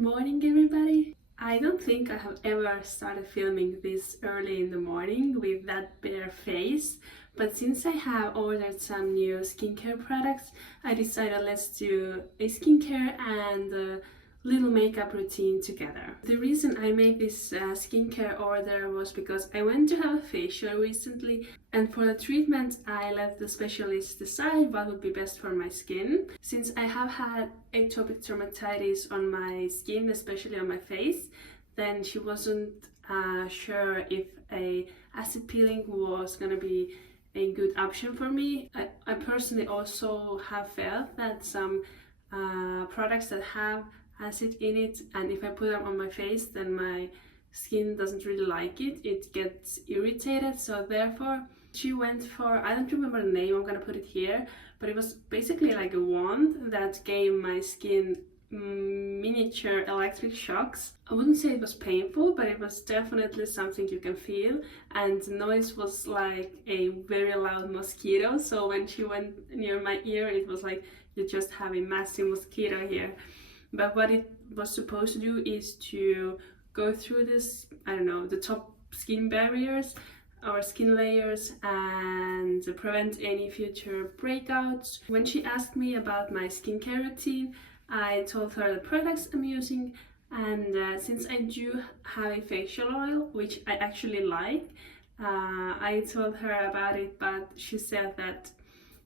morning, everybody. I don't think I have ever started filming this early in the morning with that bare face, but since I have ordered some new skincare products, I decided let's do a skincare and a little makeup routine together. The reason I made this skincare order was because I went to have a facial recently, and for the treatment I let the specialist decide what would be best for my skin. Since I have had atopic dermatitis on my skin, especially on my face, then she wasn't sure if a acid peeling was gonna be a good option for me. I personally also have felt that some products that have acid in it, and if I put them on my face, then my skin doesn't really like it gets irritated. So therefore she went for, I don't remember the name, I'm gonna put it here, but it was basically like a wand that gave my skin miniature electric shocks. I wouldn't say it was painful, but it was definitely something you can feel, and the noise was like a very loud mosquito. So when she went near my ear, it was like you just have a massive mosquito here. But what it was supposed to do is to go through this, I don't know, the top skin barriers or skin layers and prevent any future breakouts. When she asked me about my skincare routine, I told her the products I'm using, and since I do have a facial oil, which I actually like, I told her about it, but she said that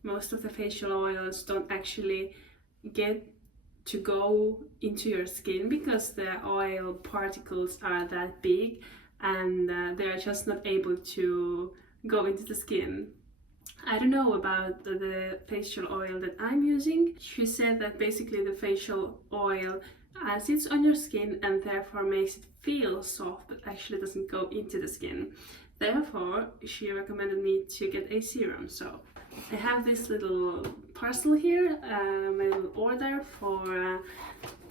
most of the facial oils don't actually get to go into your skin because the oil particles are that big, and they're just not able to go into the skin. I don't know about the facial oil that I'm using. She said that basically the facial oil sits on your skin and therefore makes it feel soft, but actually doesn't go into the skin. Therefore, she recommended me to get a serum. So I have this little parcel here, my little order for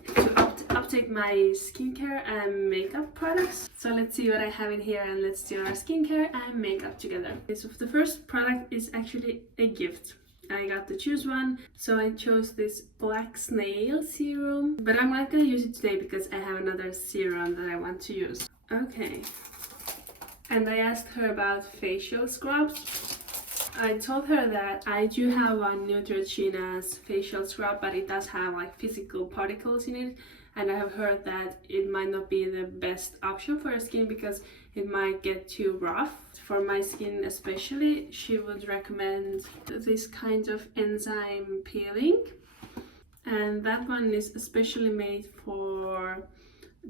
to update my skincare and makeup products. So let's see what I have in here, and let's do our skincare and makeup together. Okay, so the first product is actually a gift. I got to choose one, so I chose this black snail serum, but I'm not gonna use it today because I have another serum that I want to use. Okay, and I asked her about facial scrubs. I told her that I do have one Neutrogena's facial scrub, but it does have like physical particles in it, and I have heard that it might not be the best option for your skin because it might get too rough. For my skin especially, she would recommend this kind of enzyme peeling, and that one is especially made for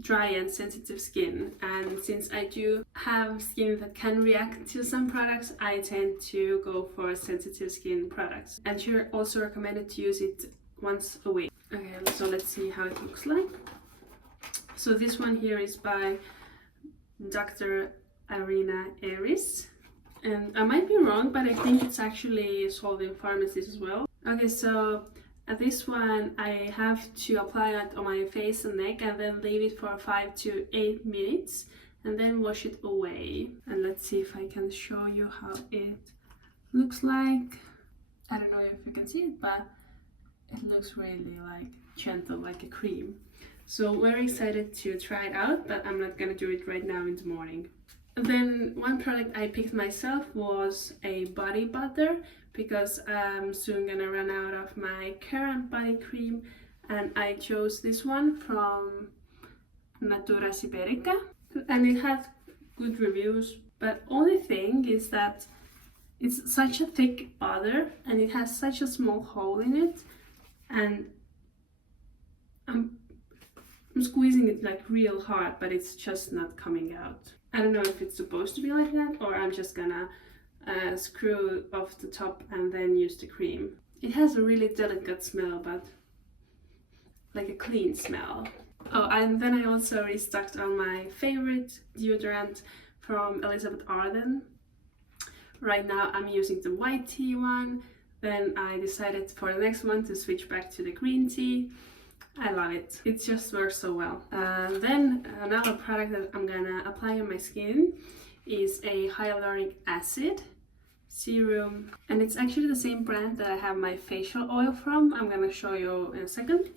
dry and sensitive skin. And since I do have skin that can react to some products, I tend to go for sensitive skin products. And she also recommended to use it once a week. Okay, so let's see how it looks like. So this one here is by Dr. Arena Aries, and I might be wrong, but I think it's actually sold in pharmacies as well. Okay, so this one I have to apply it on my face and neck and then leave it for 5 to 8 minutes and then wash it away. And let's see if I can show you how it looks like. I don't know if you can see it, but it looks really like gentle, like a cream. So very excited to try it out, but I'm not gonna do it right now in the morning. And then one product I picked myself was a body butter, because I'm soon gonna run out of my current body cream, and I chose this one from Natura Siberica, and it had good reviews, but only thing is that it's such a thick butter and it has such a small hole in it, and I'm squeezing it like real hard, but it's just not coming out. I don't know if it's supposed to be like that, or I'm just gonna screw off the top and then use the cream. It has a really delicate smell, but like a clean smell. Oh, and then I also restocked on my favorite deodorant from Elizabeth Arden. Right now I'm using the white tea one, then I decided for the next one to switch back to the green tea. I love it. It just works so well. Then another product that I'm gonna apply on my skin is a hyaluronic acid serum, and it's actually the same brand that I have my facial oil from. I'm gonna show you in a second.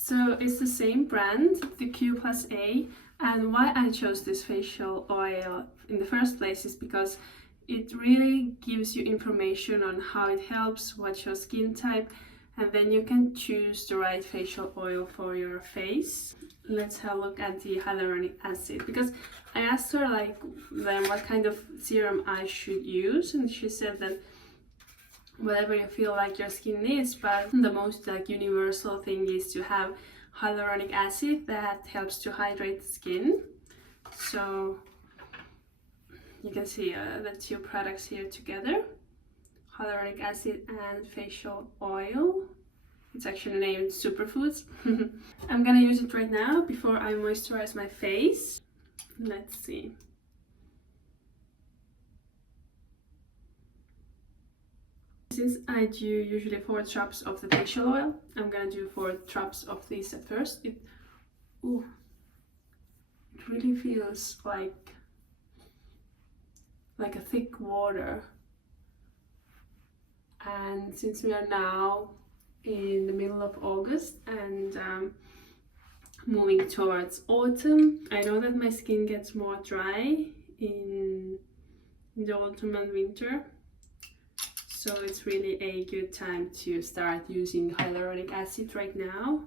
So it's the same brand, the Q+A, and why I chose this facial oil in the first place is because it really gives you information on how it helps, what's your skin type, and then you can choose the right facial oil for your face. Let's have a look at the hyaluronic acid, because I asked her like then what kind of serum I should use, and she said that whatever you feel like your skin needs, but the most like universal thing is to have hyaluronic acid that helps to hydrate the skin. So you can see the two products here together, hyaluronic acid and facial oil. It's actually named Superfoods. I'm gonna use it right now before I moisturize my face. Let's see. Since I do usually 4 drops of the facial oil, I'm gonna do 4 drops of this at first. It really feels like a thick water. And since we are now in the middle of August and moving towards autumn, I know that my skin gets more dry in the autumn and winter. So it's really a good time to start using hyaluronic acid right now.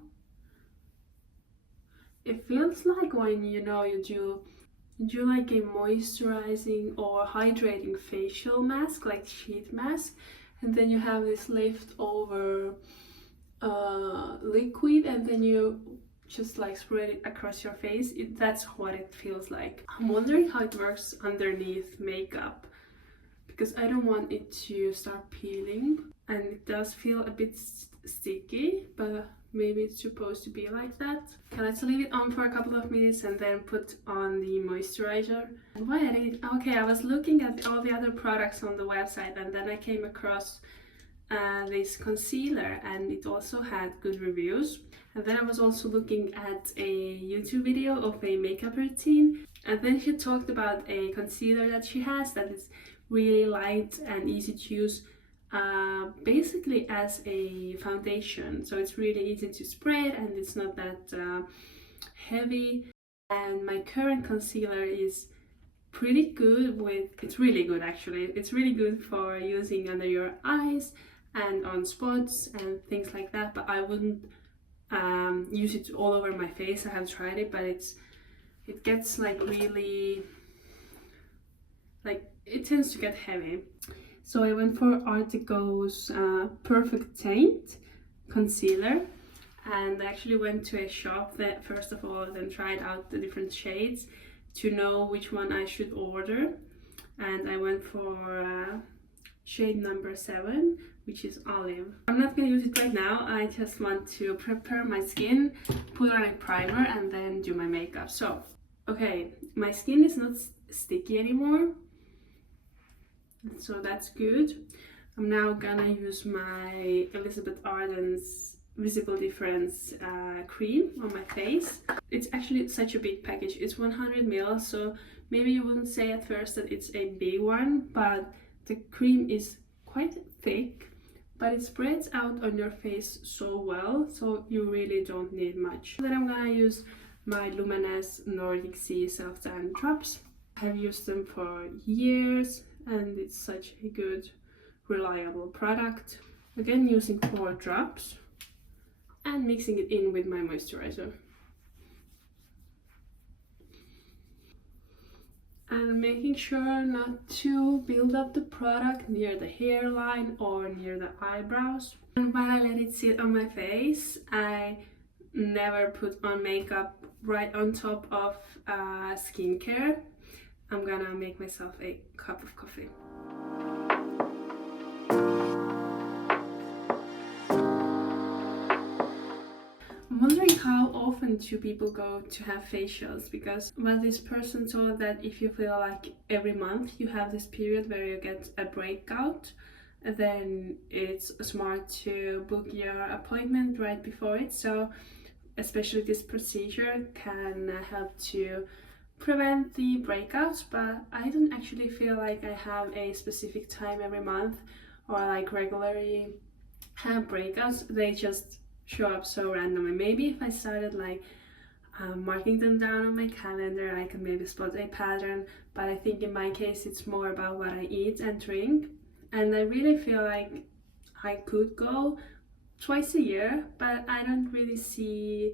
It feels like when you do like a moisturizing or hydrating facial mask, like sheet mask, and then you have this leftover liquid, and then you just like spread it across your face. That's what it feels like. I'm wondering how it works underneath makeup, because I don't want it to start peeling, and it does feel a bit sticky, but maybe it's supposed to be like that. Okay, let's leave it on for a couple of minutes and then put on the moisturizer. And why I did, okay, I was looking at all the other products on the website, and then I came across this concealer, and it also had good reviews. And then I was also looking at a YouTube video of a makeup routine, and then she talked about a concealer that she has that is really light and easy to use, basically as a foundation. So it's really easy to spread and it's not that heavy. And my current concealer is pretty good it's really good actually. It's really good for using under your eyes and on spots and things like that, but I wouldn't use it all over my face. I have tried it, but it gets like really, like, it tends to get heavy. So I went for Artico's Perfect Taint concealer, and I actually went to a shop that first of all, then tried out the different shades to know which one I should order. And I went for shade number 7, which is olive. I'm not gonna use it right now. I just want to prepare my skin, put on a primer, and then do my makeup. So, okay, my skin is not sticky anymore, so that's good. I'm now gonna use my Elizabeth Arden's Visible Difference cream on my face. It's actually such a big package. It's 100 ml, so maybe you wouldn't say at first that it's a big one, but the cream is quite thick, but it spreads out on your face so well, so you really don't need much. Then I'm gonna use my Luminous Nordic Sea Self-Tan drops. I've used them for years, and it's such a good, reliable product. Again, using 4 drops and mixing it in with my moisturizer. And making sure not to build up the product near the hairline or near the eyebrows. And while I let it sit on my face, I never put on makeup right on top of skincare. I'm gonna make myself a cup of coffee. I'm wondering how often do people go to have facials, because well, this person told that if you feel like every month you have this period where you get a breakout, then it's smart to book your appointment right before it. So especially this procedure can help to prevent the breakouts, but I don't actually feel like I have a specific time every month or like regularly have breakouts. They just show up so randomly. Maybe if I started like marking them down on my calendar, I can maybe spot a pattern, but I think in my case it's more about what I eat and drink. And I really feel like I could go twice a year, but I don't really see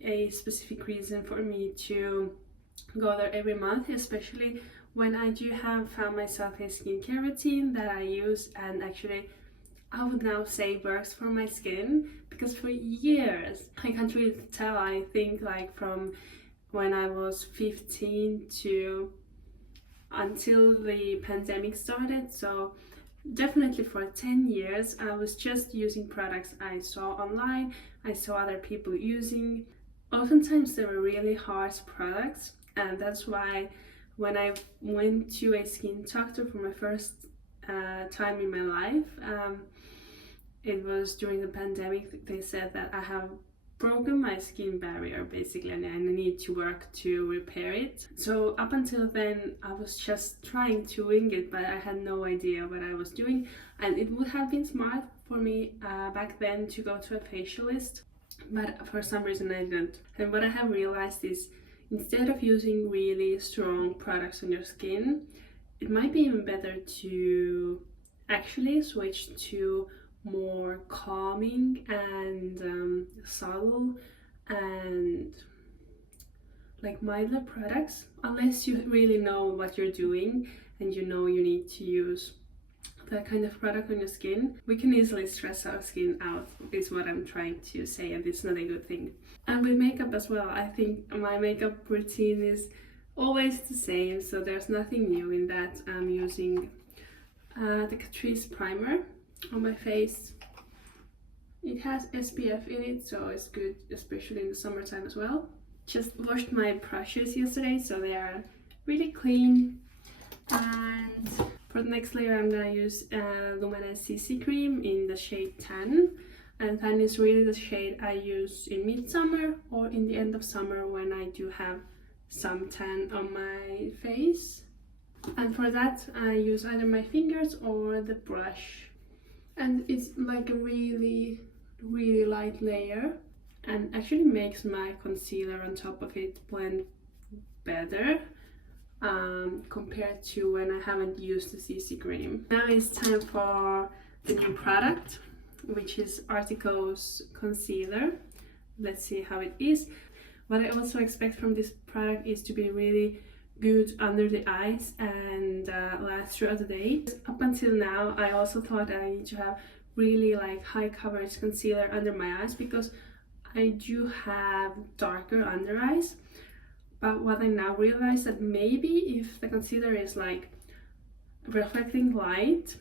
a specific reason for me to go there every month, especially when I do have found myself a skincare routine that I use and actually I would now say works for my skin, because for years I can't really tell, I think like from when I was 15 to until the pandemic started, so definitely for 10 years I was just using products I saw online, I saw other people using. Oftentimes they were really harsh products, and that's why when I went to a skin doctor for my first time in my life, it was during the pandemic, they said that I have broken my skin barrier basically, and I need to work to repair it. So up until then I was just trying to wing it, but I had no idea what I was doing, and it would have been smart for me back then to go to a facialist, but for some reason I didn't. And what I have realized is, instead of using really strong products on your skin, it might be even better to actually switch to more calming and subtle and like milder products, unless you really know what you're doing and you know you need to use that kind of product on your skin. We can easily stress our skin out, is what I'm trying to say, and it's not a good thing. And with makeup as well, I think my makeup routine is always the same, so there's nothing new in that. I'm using the Catrice primer on my face. It has SPF in it, so it's good, especially in the summertime as well. Just washed my brushes yesterday, so they are really clean. And for the next layer I'm gonna use Luminous CC cream in the shade Tan, and Tan is really the shade I use in midsummer or in the end of summer when I do have some tan on my face. And for that I use either my fingers or the brush, and it's like a really light layer, and actually makes my concealer on top of it blend better compared to when I haven't used the CC cream. Now it's time for the new product, which is Artico's concealer. Let's see how it is. What I also expect from this product is to be really good under the eyes and last throughout the day. Up until now I also thought I need to have really like high coverage concealer under my eyes because I do have darker under eyes. But what I now realize, that maybe if the concealer is like reflecting light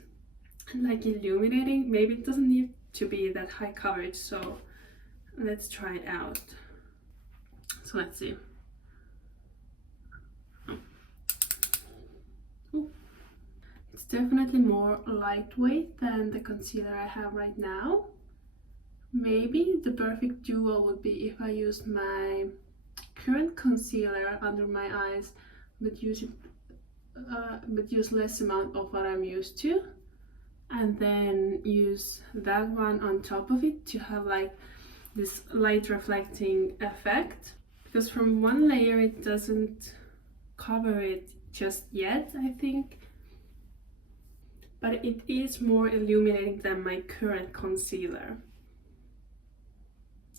and like illuminating, maybe it doesn't need to be that high coverage. So let's try it out. So let's see. Ooh. It's definitely more lightweight than the concealer I have right now. Maybe the perfect duo would be if I used my current concealer under my eyes, but use less amount of what I'm used to, and then use that one on top of it to have like this light reflecting effect, because from one layer it doesn't cover it just yet, I think, but it is more illuminating than my current concealer,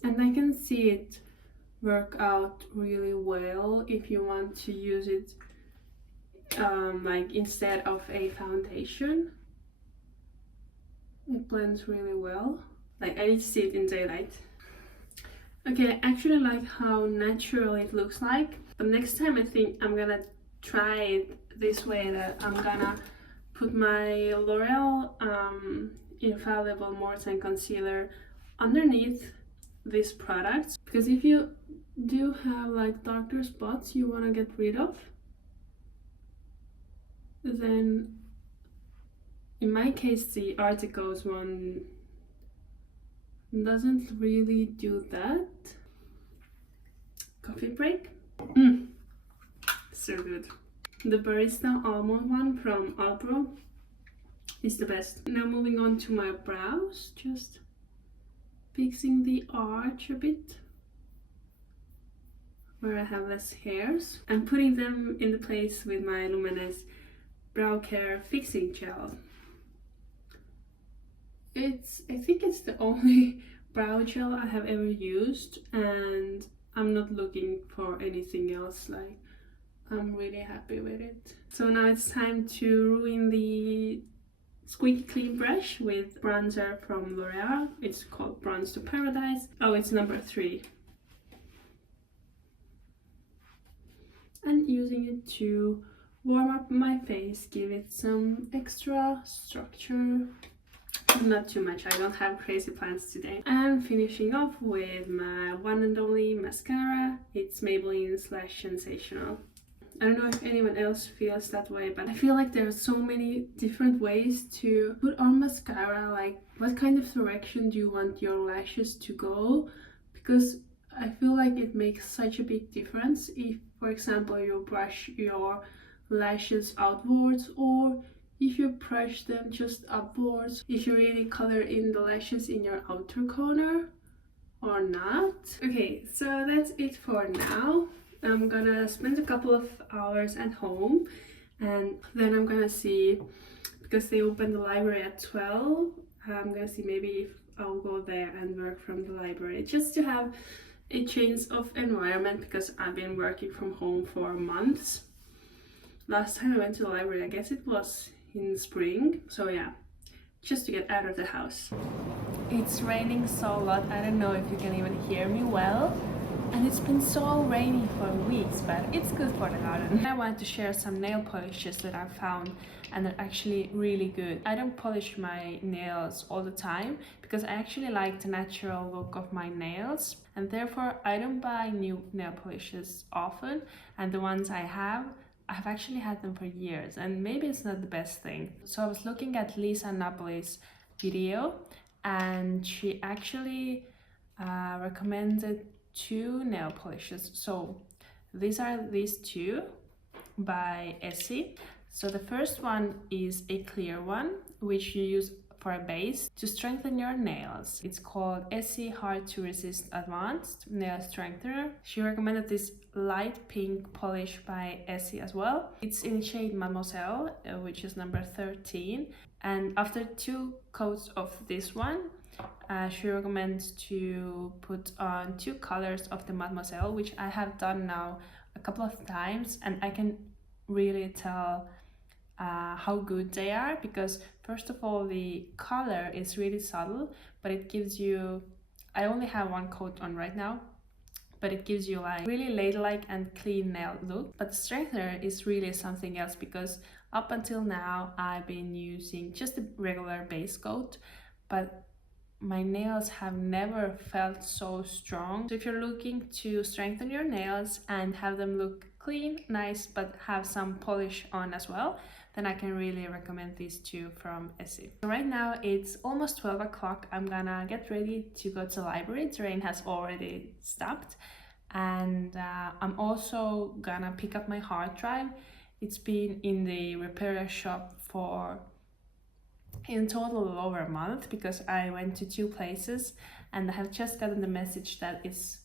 and I can see it work out really well if you want to use it like instead of a foundation. It blends really well. Like I need to see it in daylight. Okay, I actually like how natural it looks like, but next time I think I'm gonna try it this way, that I'm gonna put my L'Oreal Infallible More Tan Concealer underneath this product, because if you do have like darker spots you want to get rid of, then in my case the Artico's one doesn't really do that. Coffee break. So good. The Barista Almond one from Alpro is the best. Now moving on to my brows, just fixing the arch a bit where I have less hairs. I'm putting them in the place with my Luminous Brow Care Fixing Gel. I think it's the only brow gel I have ever used, and I'm not looking for anything else. Like, I'm really happy with it. So now it's time to ruin the squeaky clean brush with bronzer from L'Oreal. It's called Bronze to Paradise. Oh, it's number 3. And using it to warm up my face, give it some extra structure. Not too much, I don't have crazy plans today. And finishing off with my one and only mascara. It's Maybelline Slash Sensational. I don't know if anyone else feels that way, but I feel like there are so many different ways to put on mascara. Like, what kind of direction do you want your lashes to go? Because I feel like it makes such a big difference if, for example, you brush your lashes outwards, or if you brush them just upwards, if you really color in the lashes in your outer corner or not. Okay, so that's it for now. I'm gonna spend a couple of hours at home, and then I'm gonna see, because they open the library at 12, I'm gonna see maybe if I'll go there and work from the library, just to have a change of environment, because I've been working from home for months. Last time I went to the library, I guess it was in spring, so yeah, just to get out of the house. It's raining so a lot, I don't know if you can even hear me well. And it's been so rainy for weeks, but it's good for the garden. I wanted to share some nail polishes that I found, and they're actually really good. I don't polish my nails all the time because I actually like the natural look of my nails, and therefore I don't buy new nail polishes often, and the ones I've actually had them for years, and maybe it's not the best thing. So I was looking at Lisa Napoli's video, and she actually recommended 2 nail polishes. So these are these 2 by Essie. So the first one is a clear one, which you use for a base to strengthen your nails. It's called Essie Hard to Resist Advanced Nail Strengthener. She recommended this light pink polish by Essie as well. It's in shade Mademoiselle, which is number 13. And after 2 coats of this one, she recommends to put on 2 colors of the Mademoiselle, which I have done now a couple of times, and I can really tell how good they are, because first of all, the color is really subtle, but it gives you, I only have 1 coat on right now, but it gives you like really ladylike and clean nail look. But the strengthener is really something else, because up until now I've been using just a regular base coat, but my nails have never felt so strong. So if you're looking to strengthen your nails and have them look clean, nice, but have some polish on as well, then I can really recommend these 2 from Essie. So right now it's almost 12 o'clock. I'm gonna get ready to go to the library. The rain has already stopped, and I'm also gonna pick up my hard drive. It's been in the repair shop for in total over a month, because I went to 2 places, and I have just gotten the message that it's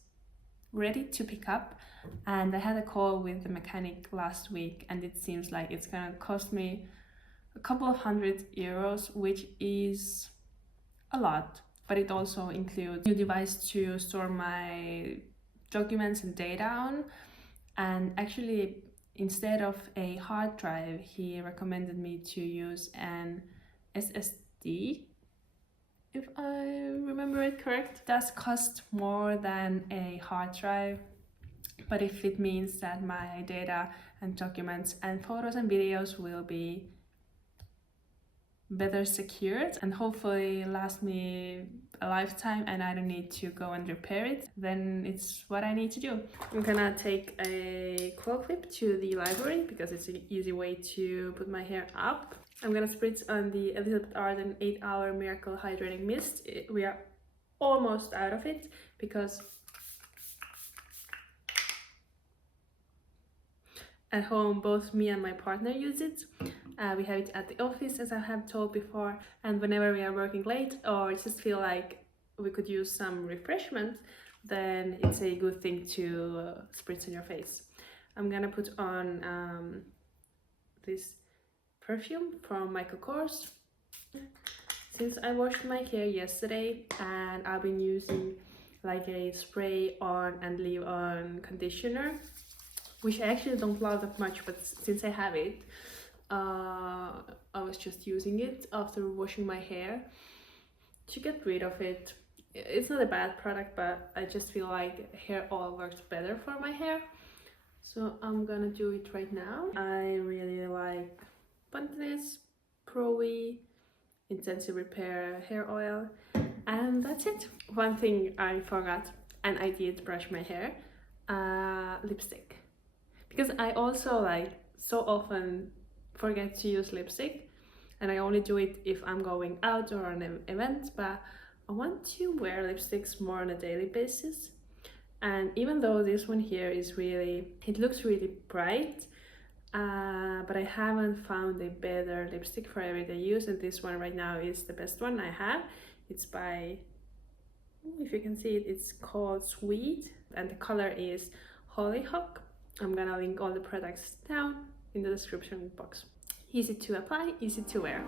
ready to pick up. And I had a call with the mechanic last week, and it seems like it's gonna cost me a couple of €100, which is a lot, but it also includes a new device to store my documents and data on. And actually, instead of a hard drive, he recommended me to use an SSD, if I remember it correct. It does cost more than a hard drive, but if it means that my data and documents and photos and videos will be better secured and hopefully last me a lifetime, and I don't need to go and repair it, then it's what I need to do. I'm gonna take a claw clip to the library because it's an easy way to put my hair up. I'm gonna spritz on the Elizabeth Arden 8-Hour Miracle Hydrating Mist. We are almost out of it because at home both me and my partner use it. We have it at the office, as I have told before, and whenever we are working late or just feel like we could use some refreshment, then it's a good thing to spritz on your face. I'm gonna put on this perfume from Michael Kors. Since I washed my hair yesterday and I've been using like a spray on and leave on conditioner, which I actually don't love that much, but since I have it, I was just using it after washing my hair to get rid of it. It's not a bad product, but I just feel like hair oil works better for my hair, so I'm gonna do it right now. I really like Pantene's Pro-E Intensive Repair hair oil, and that's it. One thing I forgot, and I did brush my hair, lipstick, because I also like so often forget to use lipstick, and I only do it if I'm going out or on an event, but I want to wear lipsticks more on a daily basis. And even though this one here is really, it looks really bright, but I haven't found a better lipstick for everyday use, and this one right now is the best one I have. It's by, if you can see it, it's called Sweet, and the color is Hollyhock. I'm gonna link all the products down in the description box. Easy to apply, easy to wear.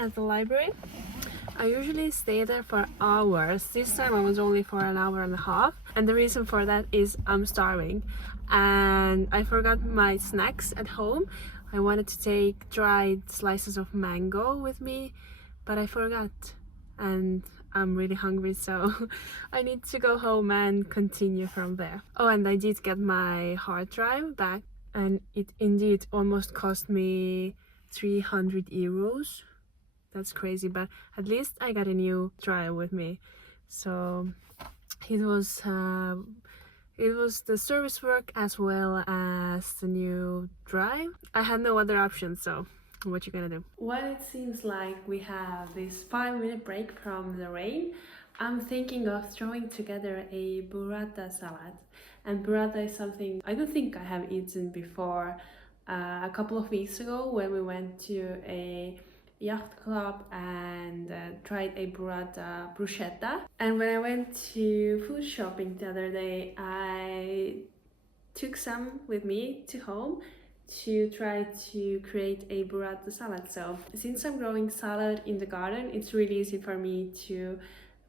At the library. I usually stay there for hours. This time I was only for an hour and a half, and the reason for that is I'm starving and I forgot my snacks at home. I wanted to take dried slices of mango with me, but I forgot, and I'm really hungry, so I need to go home and continue from there. Oh, and I did get my hard drive back, and it indeed almost cost me 300 euros. That's crazy, but at least I got a new drive with me. So it was the service work as well as the new drive. I had no other option, so what you gonna do? While it seems like we have this 5-minute break from the rain, I'm thinking of throwing together a burrata salad. And burrata is something I don't think I have eaten before. A couple of weeks ago when we went to a yacht club and tried a burrata bruschetta, and when I went to food shopping the other day, I took some with me to home to try to create a burrata salad. So since I'm growing salad in the garden, it's really easy for me to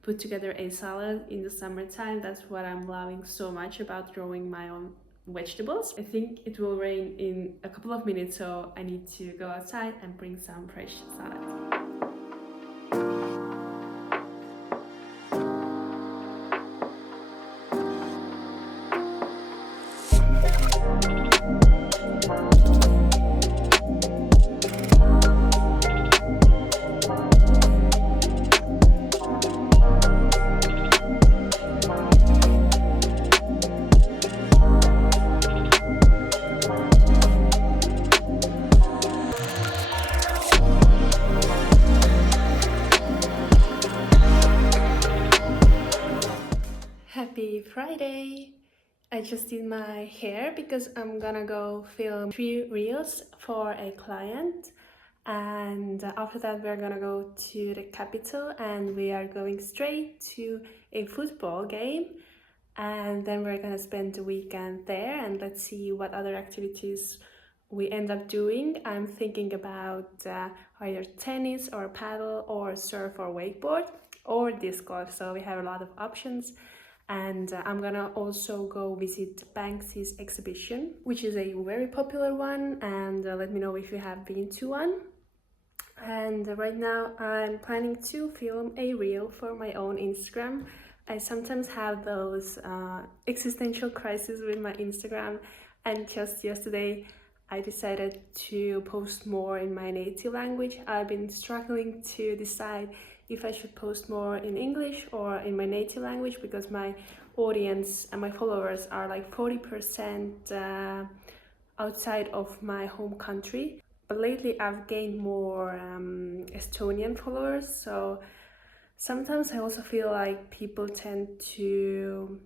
put together a salad in the summertime. That's what I'm loving so much about growing my own vegetables. I think it will rain in a couple of minutes, so I need to go outside and bring some fresh salad. Happy Friday! I just did my hair because I'm gonna go film 3 reels for a client, and after that we're gonna go to the capital and we are going straight to a football game, and then we're gonna spend the weekend there, and let's see what other activities we end up doing. I'm thinking about either tennis or paddle or surf or wakeboard or disc golf, so we have a lot of options. And I'm gonna also go visit Banksy's exhibition, which is a very popular one, and let me know if you have been to one. And right now I'm planning to film a reel for my own Instagram. I sometimes have those existential crises with my Instagram, and just yesterday I decided to post more in my native language. I've been struggling to decide if I should post more in English or in my native language, because my audience and my followers are like 40% outside of my home country. But lately I've gained more Estonian followers, so sometimes I also feel like people tend to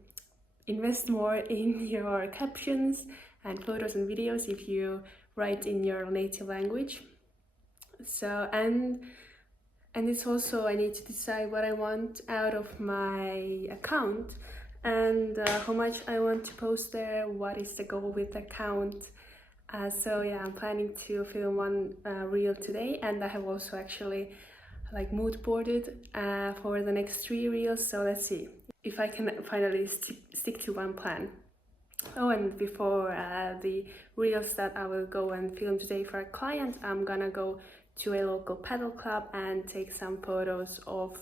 invest more in your captions and photos and videos if you write in your native language. So and it's also, I need to decide what I want out of my account and how much I want to post there, what is the goal with the account. So yeah, I'm planning to film one reel today, and I have also actually like mood boarded for the next 3 reels, so let's see if I can finally stick to one plan. Oh, and before the reels that I will go and film today for a client, I'm gonna go to a local paddle club and take some photos of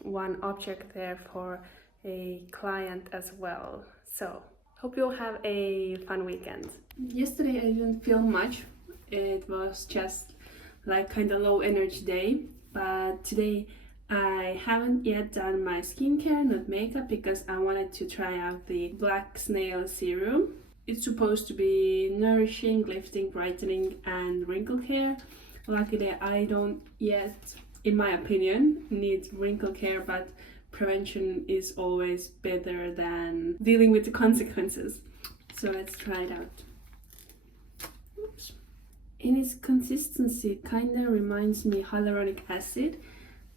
one object there for a client as well. So hope you'll have a fun weekend. Yesterday I didn't film much. It was just like kind of low energy day, but today I haven't yet done my skincare, not makeup, because I wanted to try out the black snail serum. It's supposed to be nourishing, lifting, brightening and wrinkle care. Luckily I don't yet, in my opinion, need wrinkle care, but prevention is always better than dealing with the consequences. So let's try it out. Oops. In its consistency, it kind of reminds me hyaluronic acid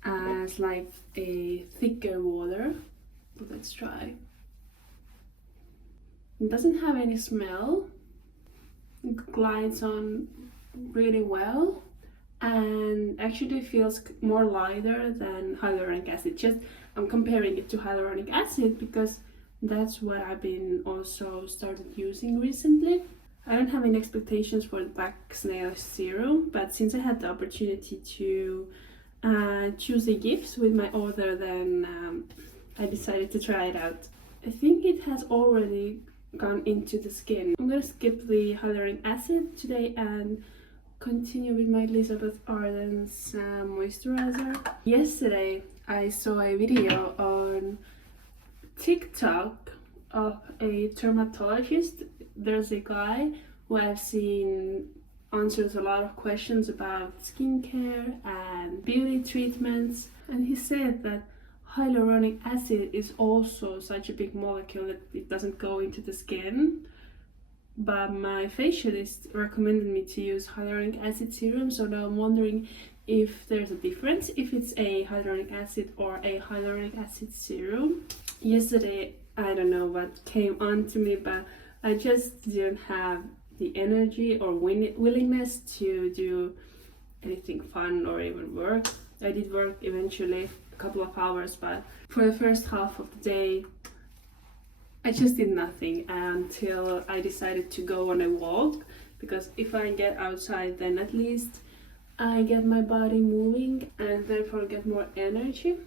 as like a thicker water. Let's try. It doesn't have any smell. It glides on really well and actually feels more lighter than hyaluronic acid. Just I'm comparing it to hyaluronic acid because that's what I've been also started using recently. I don't have any expectations for the black snail serum, but since I had the opportunity to choose a gift with my order, then I decided to try it out. I think it has already gone into the skin. I'm gonna skip the hyaluronic acid today and continue with my Elizabeth Arden's moisturizer. Yesterday I saw a video on TikTok of a dermatologist. There's a guy who I've seen answers a lot of questions about skincare and beauty treatments, and he said that hyaluronic acid is also such a big molecule that it doesn't go into the skin. But my facialist recommended me to use hyaluronic acid serum, so now I'm wondering if there's a difference, if it's a hyaluronic acid or a hyaluronic acid serum. Yesterday, I don't know what came on to me, but I just didn't have the energy or willingness to do anything fun or even work. I did work eventually, a couple of hours, but for the first half of the day, I just did nothing until I decided to go on a walk, because if I get outside, then at least I get my body moving and therefore get more energy.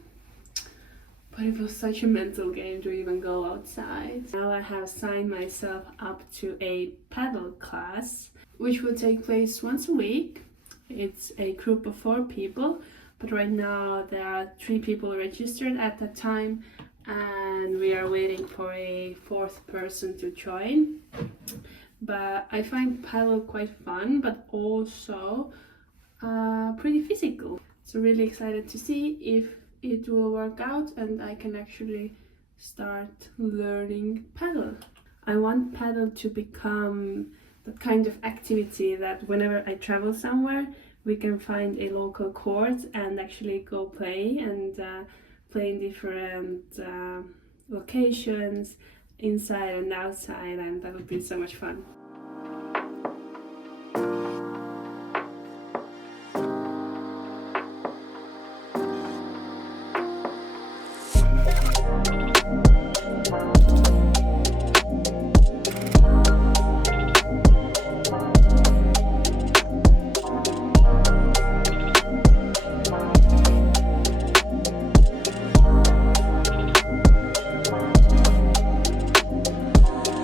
But it was such a mental game to even go outside. Now I have signed myself up to a paddle class, which will take place once a week. It's a group of 4 people, but right now there are 3 people registered at that time, and we are waiting for a 4th person to join. But I find paddle quite fun, but also pretty physical. So really excited to see if it will work out and I can actually start learning paddle. I want paddle to become that kind of activity that whenever I travel somewhere, we can find a local court and actually go play and play in different locations, inside and outside, and that would be so much fun.